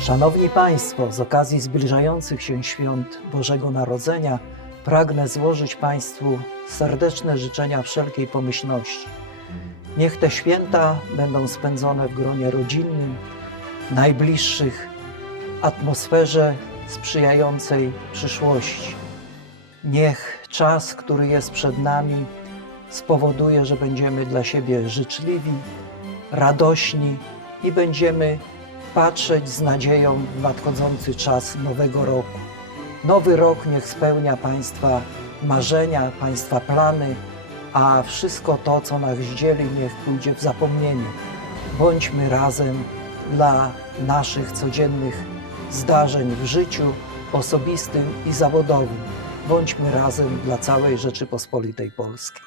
Szanowni Państwo, z okazji zbliżających się świąt Bożego Narodzenia pragnę złożyć Państwu serdeczne życzenia wszelkiej pomyślności. Niech te święta będą spędzone w gronie rodzinnym, najbliższych, atmosferze sprzyjającej przyszłości. Niech czas, który jest przed nami, spowoduje, że będziemy dla siebie życzliwi, radośni i będziemy patrzeć z nadzieją w nadchodzący czas nowego roku. Nowy rok niech spełnia Państwa marzenia, Państwa plany, a wszystko to, co nas dzieli, niech pójdzie w zapomnienie. Bądźmy razem dla naszych codziennych zdarzeń w życiu osobistym i zawodowym. Bądźmy razem dla całej Rzeczypospolitej Polskiej.